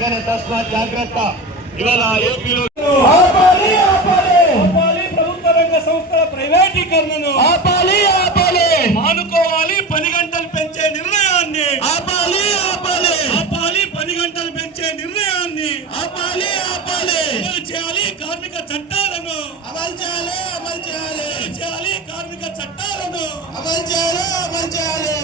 అందుకనే తస్మాత్ జాగ్రత్త ఇవాళ ఏపీలో ఆపాలి ఆపాలి. ఆపాలి ప్రభుత్వ రంగ సంస్థల ప్రైవేటీకరణను ఆపాలి ఆపాలి. మానుకోవాలి పని గంటలు పెంచే నిర్ణయాన్ని ఆపాలి ఆపాలి. ఆపాలి పని గంటలు పెంచే నిర్ణయాన్ని ఆపాలి ఆపాలి. అమలు చేయాలి కార్మిక చట్టాలను అమలు చేయాలి అమలు చేయాలి. అమలు చేయాలి కార్మిక చట్టాలను అమలు చేయాలి అమలు చేయాలి.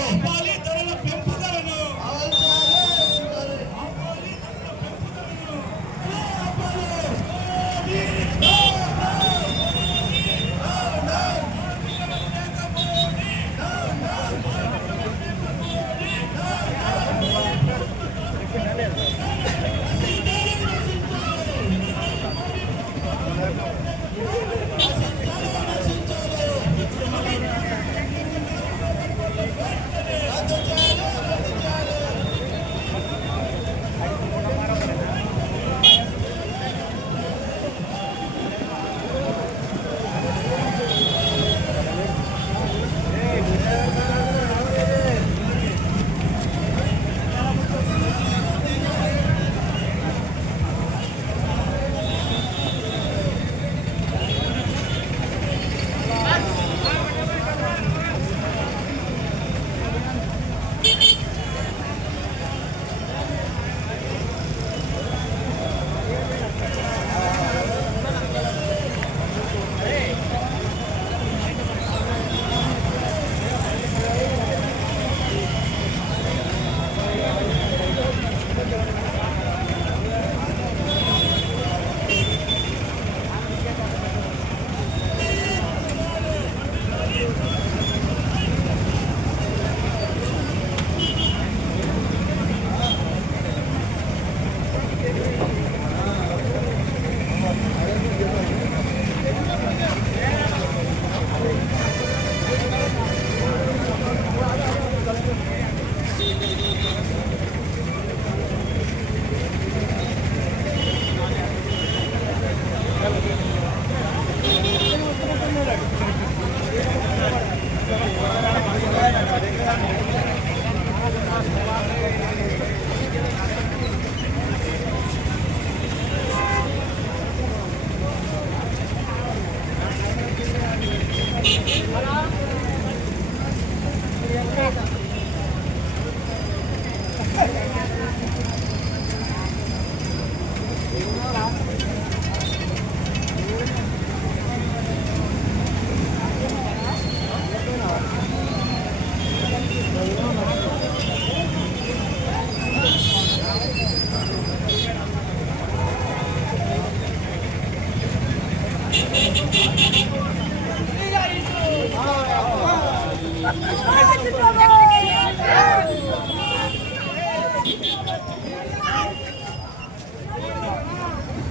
వచ్చినాయి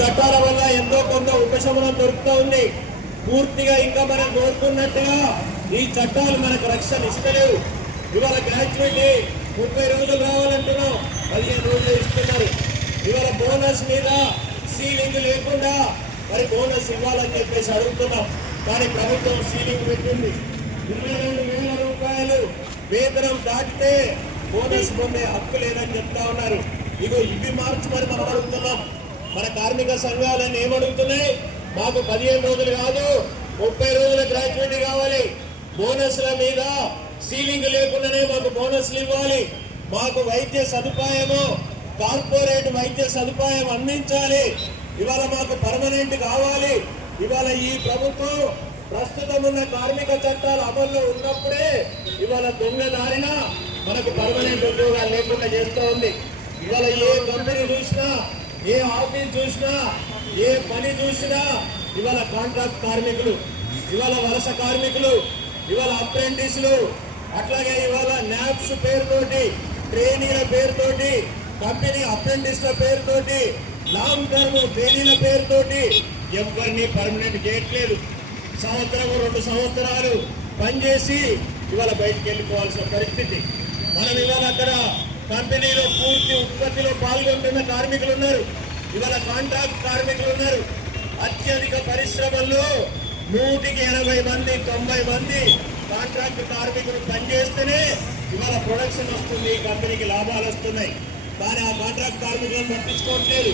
చట్టాల వల్ల ఎంతో కొంత ఉపశమనం దొరుకుతూ ఉంది. పూర్తిగా ఇంకా మనం కోరుకున్నట్టుగా ఈ చట్టాలు మనకు రక్షణ ఇస్తలేవు. ఇవాళ గ్రాడ్యుయేట్ ముప్పై రోజులు రావాలంటున్నాం. పదిహేను రోజులు ఇస్తున్నారు. ఇవాళ బోనస్ మీద సీలింగ్ లేకుండా మరి బోనస్ ఇవ్వాలని చెప్పేసి అడుగుతున్నాం. కానీ ప్రభుత్వం సీలింగ్ పెట్టింది. ఇరవై రెండు వేల రూపాయలు వేతనం దాటితే బోనస్ పొందే హక్కు లేదని చెప్తా ఉన్నారు. ఇగో ఇవి మార్చమని మనం అడుగుతున్నాం. మన కార్మిక సంఘాలను ఏమడుగుతున్నాయి? మాకు పదిహేను రోజులు కాదు ముప్పై రోజుల గ్రాడ్యుయేట్ కావాలి. బోనస్ల మీద సీలింగ్ లేకుండానే మాకు బోనస్లు ఇవ్వాలి. మాకు వైద్య సదుపాయము కార్పొరేట్ వైద్య సదుపాయం అందించాలి. ఇవాళ మాకు పర్మనెంట్ కావాలి. ఇవాళ ఈ ప్రభుత్వం ప్రస్తుతం ఉన్న కార్మిక చట్టాలు అమల్లో ఉన్నప్పుడే ఇవాళ దొంగదారిన మనకు పర్మనెంట్ ఉద్యోగాలు లేకుండా చేస్తూ ఉంది. ఇవాళ ఏ కంపెనీ చూసినా ఏ ఆఫీస్ చూసినా ఏ పని చూసినా ఇవాళ కాంట్రాక్ట్ కార్మికులు ఇవాళ వలస కార్మికులు ఇవాళ అప్రెంటిస్లు అట్లాగే ఇవాళ న్యాప్స్ పేరుతోటి ట్రైనీల పేరుతోటి కంపెనీ అప్రెంటిస్ల పేరుతోటి లాంగ్ టర్మ్ ట్రైనీల పేరుతోటి ఎవరిని పర్మనెంట్ చేయట్లేదు సంవత్సరం రెండు సంవత్సరాలు పనిచేసి ఇవాళ బయటికి వెళ్ళిపోవాల్సిన పరిస్థితి. మనం ఇవాళ అక్కడ కంపెనీలో పూర్తి ఉత్పత్తిలో పాల్గొంటున్న కార్మికులు ఉన్నారు ఇవాళ కాంట్రాక్ట్ కార్మికులు ఉన్నారు అత్యధిక పరిశ్రమల్లో నూటికి ఎనభై మంది తొంభై మంది కాంట్రాక్ట్ కార్మికులు పనిచేస్తేనే ఇవాళ ప్రొడక్షన్ వస్తుంది కంపెనీకి లాభాలు వస్తున్నాయి. కానీ ఆ కాంట్రాక్ట్ కార్మికులను పట్టించుకోవట్లేదు.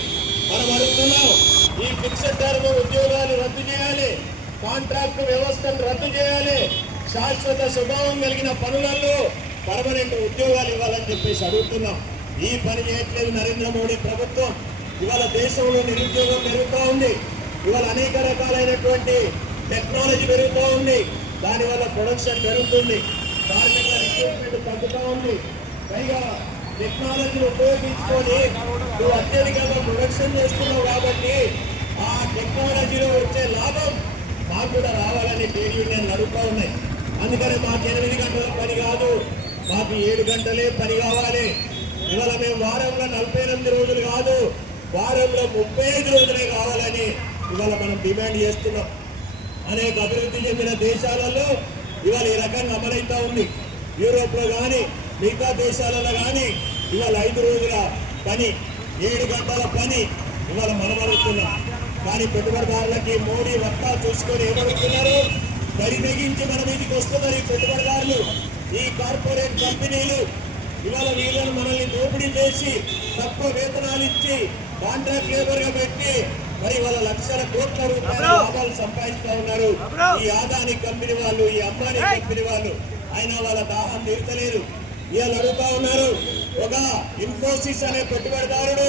మనం అడుగుతున్నాం ఈ ఫిక్స్డ్ టర్మ్ ఉద్యోగాలు రద్దు చేయాలి కాంట్రాక్ట్ వ్యవస్థను రద్దు చేయాలి. శాశ్వత స్వభావం కలిగిన పనులలో పర్మనెంట్ ఉద్యోగాలు ఇవ్వాలని చెప్పేసి అడుగుతున్నాం. ఈ పని చేయట్లేదు నరేంద్ర మోడీ ప్రభుత్వం. ఇవాళ దేశంలో నిరుద్యోగం పెరుగుతూ ఉంది. ఇవాళ అనేక రకాలైనటువంటి టెక్నాలజీ పెరుగుతూ ఉంది. దానివల్ల ప్రొడక్షన్ పెరుగుతుంది. కార్మికుల రిక్రూట్మెంట్ తగ్గుతూ ఉంది. పైగా టెక్నాలజీని ఉపయోగించుకొని నువ్వు అత్యధికంగా ప్రొడక్షన్ చేస్తున్నావు కాబట్టి ఆ టెక్నాలజీలో వచ్చే లాభం మాకు కూడా రావాలని ట్రేడ్ యూనియన్లు అడుగుతూ ఉన్నాయి. అందుకని మాకు ఎనిమిది గంటల పని కాదు. మాకు ఏడు గంటలే పని కావాలి. ఇవాళ మేము వారంలో నలభై ఎనిమిది రోజులు కాదు వారంలో ముప్పై ఐదు రోజులే కావాలని ఇవాళ మనం డిమాండ్ చేస్తున్నాం. అనేక అభివృద్ధి చెందిన దేశాలలో ఇవాళ ఈ రకంగా అమలైతా ఉంది. యూరోప్లో కానీ మిగతా దేశాలలో కానీ ఇవాళ ఐదు రోజుల పని ఏడు గంటల పని ఇవాళ మనం అడుగుతున్నాం కానీ పెట్టుబడిదారులకి మోడీ వక్తా చూసుకొని ఏమడుగుతున్నారు? దరి తెగించి మన మీదకి వస్తున్నారు ఈ పెట్టుబడిదారులు. ఈ కార్పొరేట్ కంపెనీలు ఇవాళ వీళ్ళని మనల్ని దోపిడీ చేసి తక్కువ వేతనాలు ఇచ్చి కాంట్రాక్ట్ లేబర్గా పెట్టి మరి వాళ్ళ లక్షల కోట్ల రూపాయల లాభాలు సంపాదిస్తా ఉన్నారు. ఈ ఆదాని కంపెనీ వాళ్ళు ఈ అంబానీ కంపెనీ వాళ్ళు అయినా వాళ్ళ దాహం తీర్చలేరు ఇవాళ అడుగుతా ఉన్నారు ఒక ఇన్ఫోసిస్ అనే పెట్టుబడిదారుడు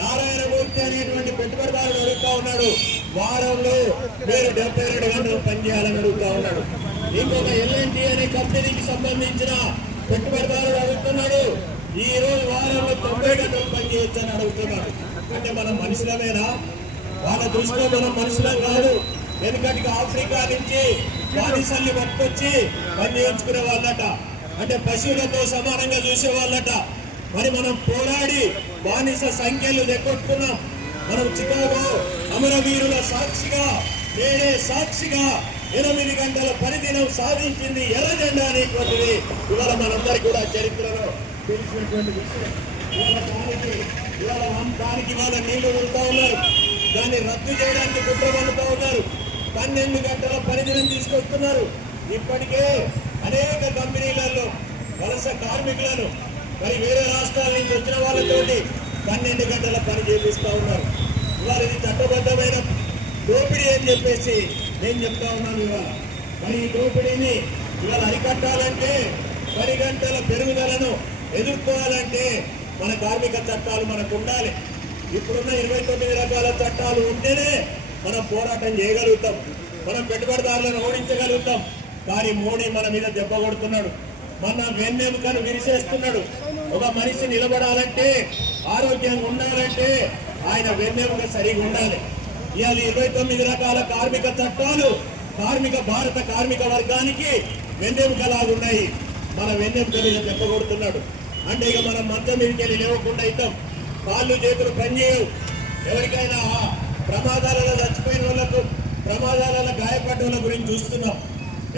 నారాయణమూర్తి అనేటువంటి పెట్టుబడిదారుడు అడుగుతా ఉన్నాడు. వారంలో మీరు డెబ్బై రెండు గంటలు పనిచేయాలని అడుగుతా ఉన్నాడు. ఇంకొక ఎల్ఎన్టీ అనే కంపెనీకి సంబంధించిన పెట్టుబడిదారుడు అడుగుతున్నాడు. ఈ రోజు వారంలో తొంభై డబ్బులు పనిచేయొచ్చు అని అడుగుతున్నాడు. అంటే మనం మనుషులమేనా? వాళ్ళ దృష్టిలో మనం మనుషులం కాదు. వెనుకటికి ఆఫ్రికా నుంచి బానిసల్ని పట్టుకొచ్చి పని చేయించుకునే వాళ్ళట. అంటే పశువులతో సమానంగా చూసేవాళ్ళట మరి మనం పోరాడి బానిస సంఖ్యలు దెక్కొట్టుకున్నాం మనం చికాగో అమరవీరుల సాక్షిగా నేనే సాక్షిగా ఎనిమిది గంటల పరిధినం సాధించింది ఎర్ర జెండా అనేటువంటిది ఇవాళ మనందరి కూడా చరిత్రలో తెలిసినటువంటి విషయం. ఇవాళ దానికి ఇవాళ దానికి ఇవాళ నీళ్ళు వదులుతా ఉన్నారు. దాన్ని రద్దు చేయడానికి కుట్ర పడుతూ ఉన్నారు. పన్నెండు గంటల పరిధినం తీసుకొస్తున్నారు. ఇప్పటికే అనేక కంపెనీలలో వలస కార్మికులను మరి వేరే రాష్ట్రాల నుంచి వచ్చిన వాళ్ళతోటి పన్నెండు గంటల పని చేపిస్తూ ఉన్నారు. ఇవాళ ఇది చట్టబద్ధమైన దోపిడీ అని చెప్పేసి నేను చెప్తా ఉన్నాను ఇవాళ. మరి ఈ దోపిడీని ఇవాళ అరికట్టాలంటే పది గంటల పెరుగుదలను ఎదుర్కోవాలంటే మన కార్మిక చట్టాలు మనకు ఉండాలి. ఇప్పుడున్న ఇరవై తొమ్మిది రకాల చట్టాలు ఉంటేనే మనం పోరాటం చేయగలుగుతాం. మనం పెట్టుబడిదారులను ఓడించగలుగుతాం. కానీ మోడీ మన మీద దెబ్బ కొడుతున్నాడు. మన వెన్నెముకను విరిసేస్తున్నాడు. ఒక మనిషి నిలబడాలంటే ఆరోగ్యంగా ఉండాలంటే ఆయన వెన్నెముక సరిగా ఉండాలి. ఇవాళ ఇరవై తొమ్మిది రకాల కార్మిక చట్టాలు కార్మిక భారత కార్మిక వర్గానికి వెన్నెముకలాగున్నాయి. మన వెన్నెముక మీద దెబ్బ కొడుతున్నాడు అంటే ఇక మనం మంచం వెళ్ళి లేవకుండా అవుతాం కాళ్ళు చేతులు పనిచేయవు. ఎవరికైనా ప్రమాదాలలో చచ్చిపోయిన వాళ్ళకు ప్రమాదాలలో గాయపడ్డ వాళ్ళ గురించి చూస్తున్నాం.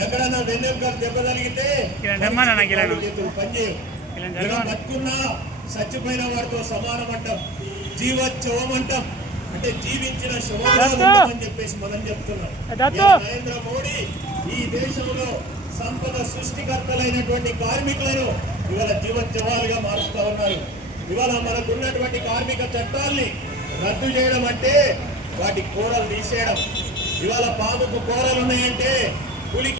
ఎక్కడైనా వెన్నెముక దెబ్బ తగిలితే కిరణ్ రమ్మన్నా నాకు కిరణ్. కాళ్ళు చేతులు పనిచేయవు. బతుకున్నా చచ్చిపోయిన వాడితో సమానం అంటాం జీవోత్సవం అంటాం అంటే జీవించిన చెప్పేసి మనం చెప్తున్నాం. నరేంద్ర మోడీ ఈ దేశంలో సంపద సృష్టికర్తలైనటువంటి కార్మికులను ఇవాళ జీవోత్సవాలుగా మారుస్తా ఉన్నారు. ఇవాళ మనకున్నటువంటి కార్మిక చట్టాల్ని రద్దు చేయడం అంటే వాటి కూరలు తీసేయడం. ఇవాళ పాముకు కూరలు ఉన్నాయంటే పులికి